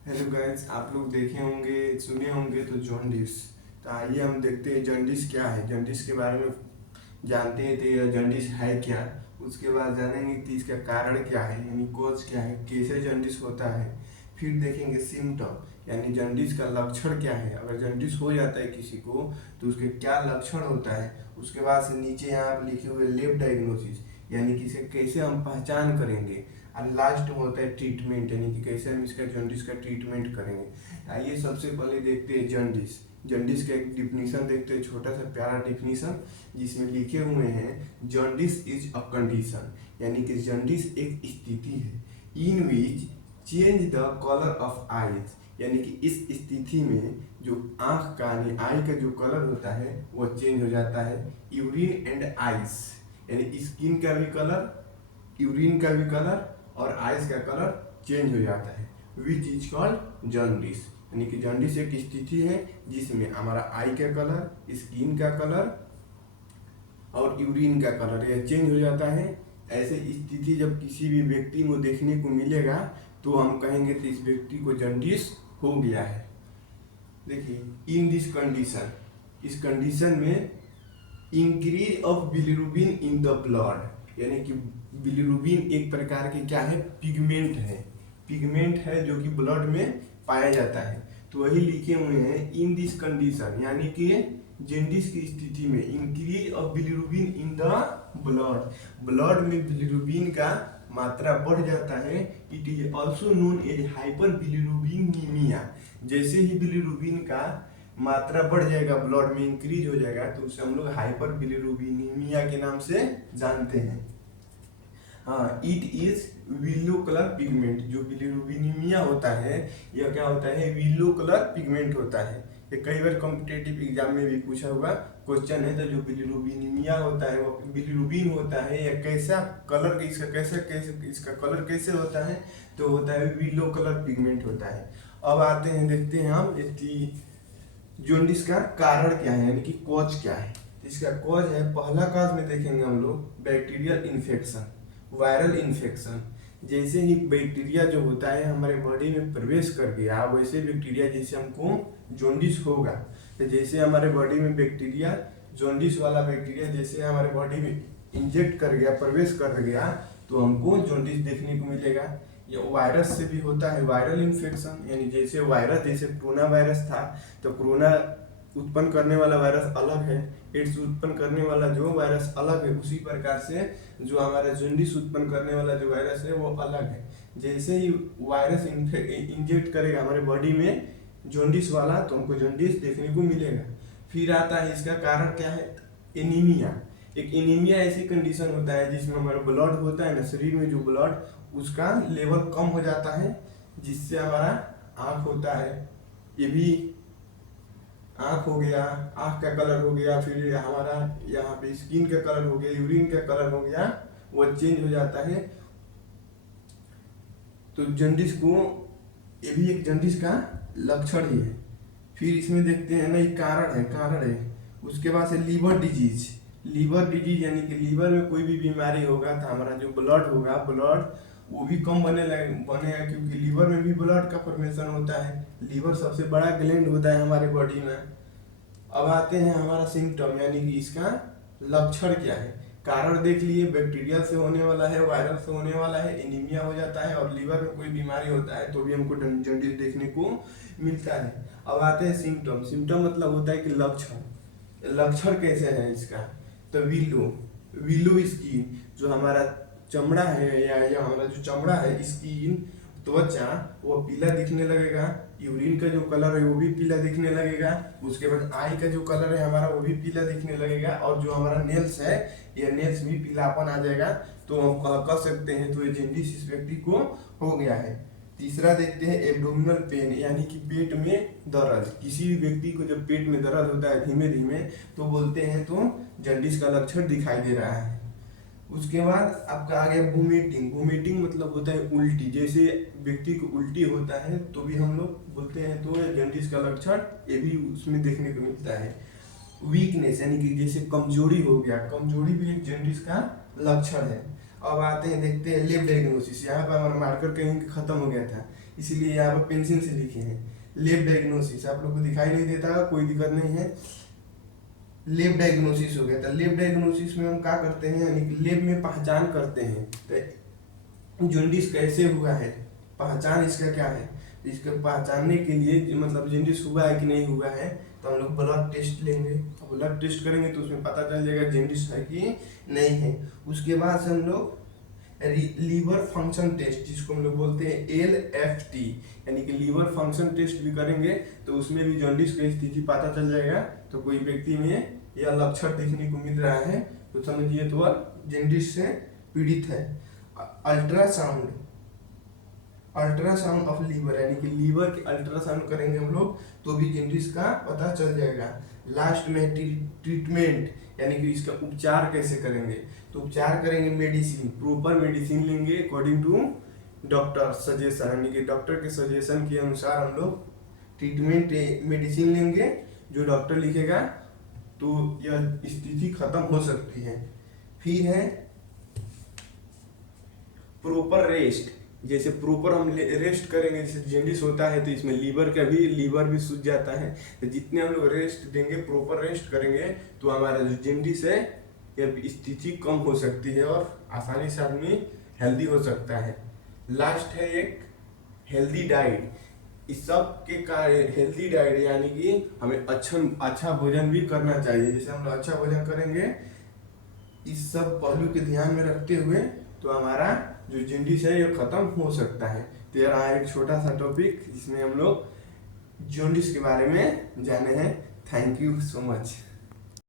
Hello guys, आप लोग देखे होंगे सुने होंगे तो जॉन्डिस। तो आइए हम देखते हैं जॉन्डिस क्या है। जॉन्डिस के बारे में जानते हैं तो ये जॉन्डिस है क्या। उसके बाद जानेंगे कि इसका कारण क्या है, यानी कॉज क्या है, कैसे जॉन्डिस होता है। फिर देखेंगे सिम्टम, यानी जॉन्डिस का लक्षण क्या है। अगर जॉन्डिस हो जाता है किसी को तो उसके क्या लक्षण होता है। उसके बाद से नीचे यहाँ पे लिखे हुए लेब डायग्नोसिस, यानी कि इसे कैसे हम पहचान करेंगे। और लास्ट में होता है ट्रीटमेंट, यानी कि कैसे हम इसका जॉन्डिस का ट्रीटमेंट करेंगे। आइए सबसे पहले देखते हैं जॉन्डिस। जॉन्डिस का एक डिफिनीशन देखते हैं, छोटा सा प्यारा डिफिनीशन जिसमें लिखे हुए हैं जॉन्डिस इज अ कंडीशन, यानी कि जॉन्डिस एक स्थिति है in which change the colour of eyes, यानी कि इस स्थिति में जो आंख का यानी आई का जो कलर होता है वो चेंज हो जाता है। यूरिन एंड आइस, यानी स्किन का भी कलर, यूरिन का भी कलर और आइस का कलर चेंज हो जाता है। विच इज कॉल्ड जॉन्डिस, यानी कि जॉन्डिस एक स्थिति है जिसमें हमारा आई का कलर, स्किन का कलर और यूरिन का कलर यह चेंज हो जाता है। ऐसे स्थिति जब किसी भी व्यक्ति को देखने को मिलेगा तो हम कहेंगे कि इस व्यक्ति को जॉन्डिस हो गया है। देखिए इन दिस कंडीशन, इस कंडीशन में increase of bilirubin in the blood, यानी कि बिलिरुबिन एक प्रकार के क्या है, पिगमेंट है। पिगमेंट है जो कि ब्लड में पाया जाता है। तो वही लिखे हुए हैं इन दिस कंडीशन, यानी कि जेंडिस की स्थिति में increase of bilirubin in the blood, blood में बिलिरुबिन का मात्रा बढ़ जाता है। It is also known as hyperbilirubinaemia, जैसे ही बिलिरुबिन का मात्रा बढ़ जाएगा, ब्लड में इंक्रीज हो जाएगा, तो उसे हम लोग हाइपर बिलिरुबिनीमिया के नाम से जानते हैं। हाँ, it is willow colour pigment, जो बिलिरुबिनीमिया होता है यह क्या होता है, विलो कलर पिगमेंट होता है। ये कई बार कॉम्पिटेटिव एग्जाम में भी पूछा हुआ क्वेश्चन है। तो जो बिलिरुबिनीमिया होता है वो बिलिरुबिन होता है या कैसा कलर, इसका कैसे कैसे इसका कलर कैसे होता है, तो होता है विलो कलर पिगमेंट होता है। अब आते हैं देखते हैं हम इसकी जॉन्डिस का कारण क्या है, यानी कि कॉज क्या है। इसका कॉज है, पहला कॉज में देखेंगे हम लोग बैक्टीरियल इन्फेक्शन, वायरल इन्फेक्शन। जैसे ही बैक्टीरिया जो होता है हमारे बॉडी में प्रवेश कर गया, वैसे बैक्टीरिया जैसे हमको जॉन्डिस होगा। तो जैसे हमारे बॉडी में बैक्टीरिया, जॉन्डिस वाला बैक्टीरिया जैसे हमारे बॉडी में इंजेक्ट कर गया, प्रवेश कर गया, तो हमको जॉन्डिस देखने को मिलेगा। ये वायरस से भी होता है, वायरल इन्फेक्शन, यानी जैसे वायरस, जैसे कोरोना वायरस था तो कोरोना उत्पन्न करने वाला वायरस अलग है, एड्स उत्पन्न करने वाला जो वायरस अलग है, उसी प्रकार से जो हमारा जॉन्डिस उत्पन्न करने वाला जो वायरस है वो अलग है। जैसे ही वायरस इंजेक्ट करेगा हमारे बॉडी में जॉन्डिस वाला, तो हमको जॉन्डिस देखने को मिलेगा। फिर आता है इसका कारण क्या है, एनीमिया। एक एनीमिया ऐसी कंडीशन होता है जिसमें हमारा ब्लड होता है ना, शरीर में जो ब्लड, उसका लेवल कम हो जाता है, जिससे हमारा आँख होता है, ये भी आँख हो गया, आँख का कलर हो गया, फिर हमारा यहाँ पे स्किन का कलर हो गया, यूरिन का कलर हो गया, वो चेंज हो जाता है। तो जॉन्डिस को, ये भी एक जॉन्डिस का लक्षण ही है। फिर इसमें देखते हैं ना, ये कारण है। उसके बाद से लीवर डिजीज, लीवर डिजीज यानी कि लीवर में कोई भी बीमारी होगा तो हमारा जो ब्लड होगा, ब्लड वो भी कम बनेगा, क्योंकि लीवर में भी ब्लड का फॉर्मेशन होता है। लीवर सबसे बड़ा ग्लैंड होता है हमारे बॉडी में। अब आते हैं हमारा सिम्टम, यानी कि इसका लक्षण क्या है। कारण देख लिए, बैक्टीरिया से होने वाला है, वायरल से होने वाला है, एनीमिया हो जाता है, और लीवर में कोई बीमारी होता है तो भी हमको जॉन्डिस देखने को मिलता है। अब आते हैं सिम्टम। सिम्टम मतलब होता है कि लक्षण। लक्षण कैसे है इसका, तो विलो स्किन, जो हमारा चमड़ा है या हमारा जो चमड़ा है, स्किन, त्वचा, वो पीला दिखने लगेगा। यूरिन का जो कलर है वो भी पीला दिखने लगेगा। उसके बाद आई का जो कलर है हमारा वो भी पीला दिखने लगेगा, और जो हमारा नेल्स है, ये नेल्स भी पीलापन आ जाएगा। तो हम कह सकते हैं तो ये जॉन्डिस इस व्यक्ति को हो गया है। तीसरा देखते हैं एब्डोमिनल पेन, यानी कि पेट में दर्द। किसी भी व्यक्ति को जब पेट में दर्द होता है धीमे धीमे, तो बोलते हैं तो जॉन्डिस का लक्षण दिखाई दे रहा है। उसके बाद आपका आ गया वोमिटिंग। वोमिटिंग मतलब होता है उल्टी, जैसे व्यक्ति को उल्टी होता है तो भी हम लोग बोलते हैं तो जॉन्डिस का लक्षण ये भी उसमें देखने को मिलता है। वीकनेस, यानी कि जैसे कमजोरी हो गया, कमजोरी भी एक जॉन्डिस का लक्षण है। अब आते हैं देखते हैं लेब डायग्नोसिस। यहाँ पर हमारा मार्कर कहीं खत्म हो गया था, इसीलिए यहाँ पर पेंसिल से लिखे हैं। लेब डायग्नोसिस आप लोग को दिखाई नहीं देता, कोई दिक्कत नहीं है। लेब डायग्नोसिस हो गया था। लेब डायग्नोसिस में हम क्या करते हैं, यानी कि लेब में पहचान करते हैं तो जॉन्डिस कैसे हुआ है, पहचान इसका क्या है। इसको पहचानने के लिए मतलब जॉन्डिस हुआ है कि नहीं हुआ है, तो हम लोग ब्लड टेस्ट लेंगे। ब्लड टेस्ट करेंगे तो उसमें पता चल जाएगा जॉन्डिस है कि नहीं है। उसके बाद से हम लोग लीवर फंक्शन टेस्ट, जिसको हम लोग बोलते हैं LFT, यानी कि लीवर फंक्शन टेस्ट भी करेंगे तो उसमें भी जॉन्डिस की स्थिति पता चल जाएगा। तो कोई व्यक्ति में यह लक्षण देखने को मिल रहा है तो समझिए तो वह जॉन्डिस से पीड़ित है। अल्ट्रासाउंड, अल्ट्रासाउंड ऑफ लीवर, यानी कि लीवर के अल्ट्रासाउंड करेंगे हम लोग तो भी जॉन्डिस का पता चल जाएगा। लास्ट में ट्रीटमेंट, यानी कि इसका उपचार कैसे करेंगे, तो उपचार करेंगे मेडिसिन, प्रॉपर मेडिसिन लेंगे अकॉर्डिंग टू डॉक्टर सजेशन, यानी कि डॉक्टर के सजेशन के अनुसार हम लोग ट्रीटमेंट मेडिसिन लेंगे जो डॉक्टर लिखेगा, तो यह स्थिति खत्म हो सकती है। फिर है प्रॉपर रेस्ट, जैसे प्रॉपर हम रेस्ट करेंगे, जैसे जॉन्डिस होता है तो इसमें लीवर भी सूज जाता है, तो जितने हम लोग रेस्ट देंगे, प्रॉपर रेस्ट करेंगे तो हमारा जो जॉन्डिस है यह स्थिति कम हो सकती है और आसानी से आदमी हेल्दी हो सकता है। लास्ट है एक हेल्दी डाइट। इस सब के कार्य हेल्दी डाइट, यानी कि हमें अच्छा भोजन भी करना चाहिए। जैसे हम लोग अच्छा भोजन करेंगे, इस सब पहलू के ध्यान में रखते हुए तो हमारा जो जॉन्डिस है ये खत्म हो सकता है। तो यह रहा एक छोटा सा टॉपिक जिसमें हम लोग जॉन्डिस के बारे में जाने हैं। Thank you so much.